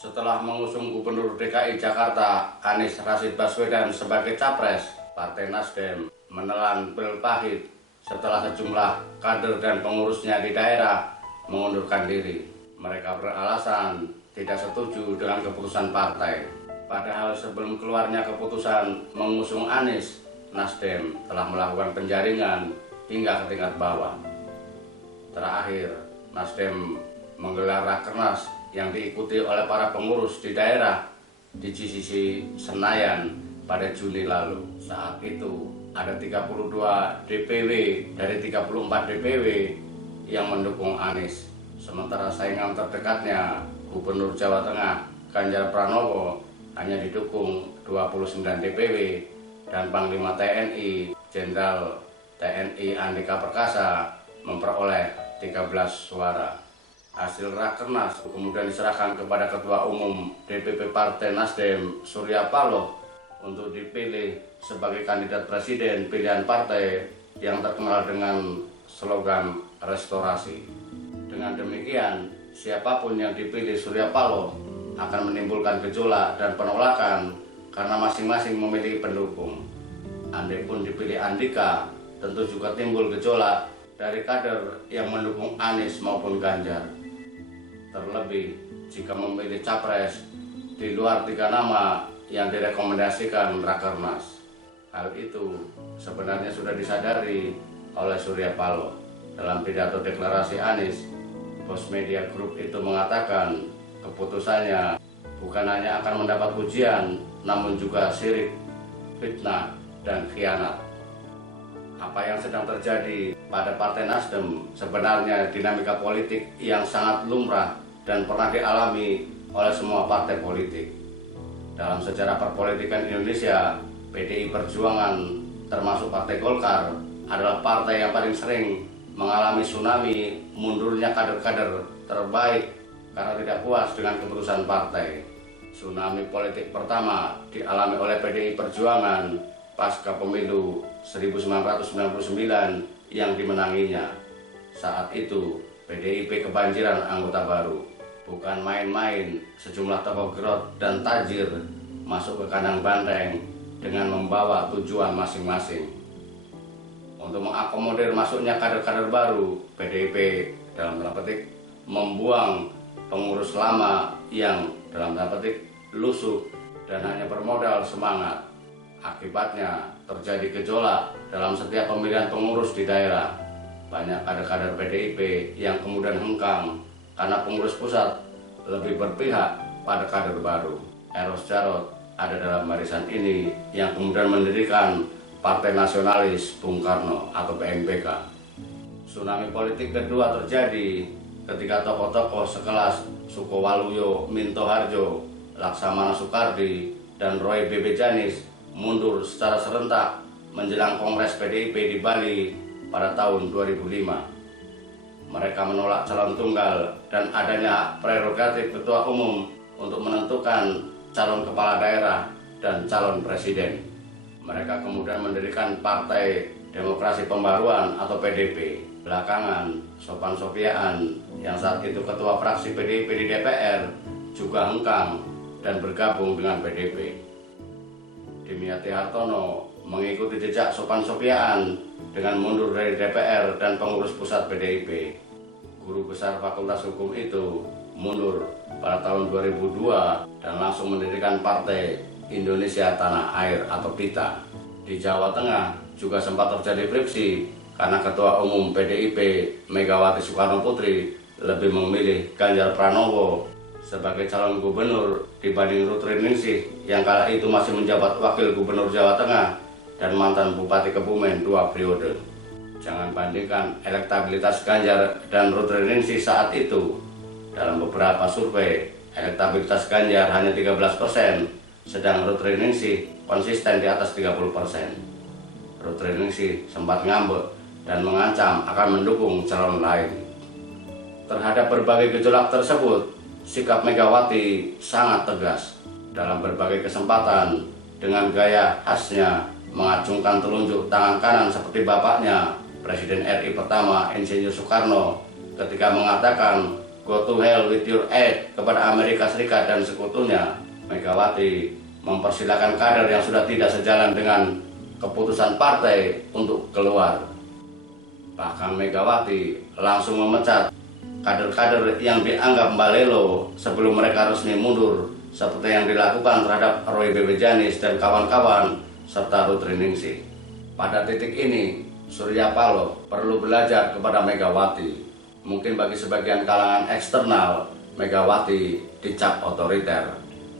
Setelah mengusung Gubernur DKI Jakarta Anies Rashid Baswedan sebagai capres, Partai Nasdem menelan pil pahit setelah sejumlah kader dan pengurusnya di daerah mengundurkan diri. Mereka beralasan tidak setuju dengan keputusan partai. Padahal sebelum keluarnya keputusan mengusung Anies, Nasdem telah melakukan penjaringan hingga ke tingkat bawah. Terakhir, Nasdem menggelar rakernas yang diikuti oleh para pengurus di daerah di GCC Senayan pada Juni lalu. Saat itu ada 32 DPW dari 34 DPW yang mendukung Anies. Sementara saingan terdekatnya Gubernur Jawa Tengah Ganjar Pranowo hanya didukung 29 DPW dan Panglima TNI Jenderal TNI Andika Perkasa memperoleh 13 suara. Hasil rakernas kemudian diserahkan kepada Ketua Umum DPP Partai Nasdem Surya Paloh untuk dipilih sebagai kandidat presiden pilihan partai yang terkenal dengan slogan restorasi. Dengan demikian, siapapun yang dipilih Surya Paloh akan menimbulkan gejolak dan penolakan karena masing-masing memiliki pendukung. Andai pun dipilih Andika, tentu juga timbul gejolak dari kader yang mendukung Anies maupun Ganjar. Terlebih jika memilih capres di luar 3 nama yang direkomendasikan rakernas. Hal itu sebenarnya sudah disadari oleh Surya Paloh. Dalam pidato deklarasi Anies, Bos Media Group itu mengatakan keputusannya bukan hanya akan mendapat pujian, namun juga sirik, fitnah, dan khianat. Apa yang sedang terjadi pada Partai Nasdem sebenarnya dinamika politik yang sangat lumrah dan pernah dialami oleh semua partai politik. Dalam sejarah perpolitikan Indonesia, PDI Perjuangan termasuk Partai Golkar adalah partai yang paling sering mengalami tsunami mundurnya kader-kader terbaik karena tidak puas dengan keputusan partai. Tsunami politik pertama dialami oleh PDI Perjuangan pasca pemilu 1999 yang dimenanginya. Saat itu PDIP kebanjiran anggota baru. Bukan main-main, sejumlah tokoh gerot dan tajir masuk ke kandang banteng dengan membawa tujuan masing-masing. Untuk mengakomodir masuknya kader-kader baru, PDIP dalam tanda petik membuang pengurus lama yang dalam tanda petik lusuh dan hanya bermodal semangat. Akibatnya terjadi gejolak dalam setiap pemilihan pengurus di daerah. Banyak kader-kader PDIP yang kemudian hengkang karena pengurus pusat lebih berpihak pada kader baru. Eros Jarot ada dalam barisan ini yang kemudian mendirikan Partai Nasionalis Bung Karno atau PNBK. Tsunami politik kedua terjadi ketika tokoh-tokoh sekelas Sukowaluyo Mintoharjo, Laksamana Soekardi, dan Roy B.B. Janis mundur secara serentak menjelang Kongres PDIP di Bali pada tahun 2005. Mereka menolak calon tunggal dan adanya prerogatif Ketua Umum untuk menentukan calon kepala daerah dan calon presiden. Mereka kemudian mendirikan Partai Demokrasi Pembaruan atau PDP. Belakangan, Sopan Sopiaan yang saat itu ketua fraksi PDIP di DPR juga hengkang dan bergabung dengan PDP. Dimyati Hartono mengikuti jejak Sopan Sopiaan dengan mundur dari DPR dan pengurus pusat PDIP. Guru besar Fakultas Hukum itu mundur pada tahun 2002 dan langsung mendirikan Partai Indonesia Tanah Air atau PITA. Di Jawa Tengah juga sempat terjadi friksi karena Ketua Umum PDIP Megawati Soekarno Putri lebih memilih Ganjar Pranowo sebagai calon gubernur dibanding Ruth Riningsih yang kala itu masih menjabat Wakil Gubernur Jawa Tengah dan mantan Bupati Kebumen 2 periode. Jangan bandingkan elektabilitas Ganjar dan Ruth Riningsih saat itu. Dalam beberapa survei, elektabilitas Ganjar hanya 13%, sedang Ruth Riningsih konsisten di atas 30%. Ruth Riningsih sempat ngambek dan mengancam akan mendukung calon lain. Terhadap berbagai gejolak tersebut, sikap Megawati sangat tegas. Dalam berbagai kesempatan, dengan gaya khasnya mengacungkan telunjuk tangan kanan seperti bapaknya, Presiden RI pertama Insinyur Soekarno, ketika mengatakan go to hell with your aid kepada Amerika Serikat dan sekutunya, Megawati mempersilahkan kader yang sudah tidak sejalan dengan keputusan partai untuk keluar. Bahkan Megawati langsung memecat kader-kader yang dianggap balelo sebelum mereka resmi mundur, seperti yang dilakukan terhadap Roy B. Janis dan kawan-kawan serta Ruth Riningsih. Pada titik ini, Surya Paloh perlu belajar kepada Megawati. Mungkin bagi sebagian kalangan eksternal, Megawati dicap otoriter.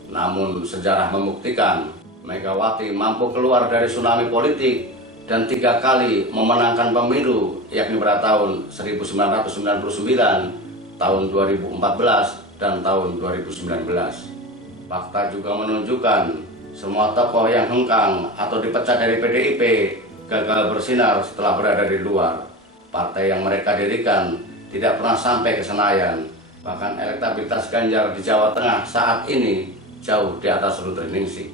Namun sejarah membuktikan Megawati mampu keluar dari tsunami politik dan 3 kali memenangkan pemilu, yakni pada tahun 1999, tahun 2014, dan tahun 2019. Fakta juga menunjukkan semua tokoh yang hengkang atau dipecat dari PDIP gagal bersinar setelah berada di luar. Partai yang mereka dirikan tidak pernah sampai ke Senayan. Bahkan elektabilitas Ganjar di Jawa Tengah saat ini jauh di atas Ruth Riningsih.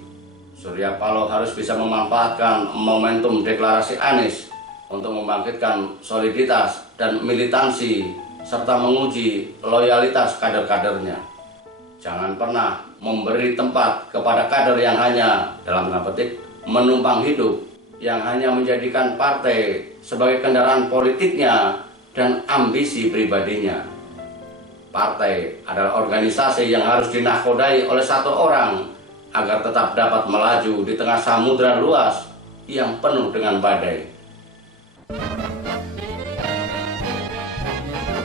Surya Paloh harus bisa memanfaatkan momentum deklarasi Anies untuk membangkitkan soliditas dan militansi serta menguji loyalitas kader-kadernya. Jangan pernah memberi tempat kepada kader yang hanya, dalam tanda petik, menumpang hidup, yang hanya menjadikan partai sebagai kendaraan politiknya dan ambisi pribadinya. Partai adalah organisasi yang harus dinakodai oleh satu orang agar tetap dapat melaju di tengah samudera luas yang penuh dengan badai.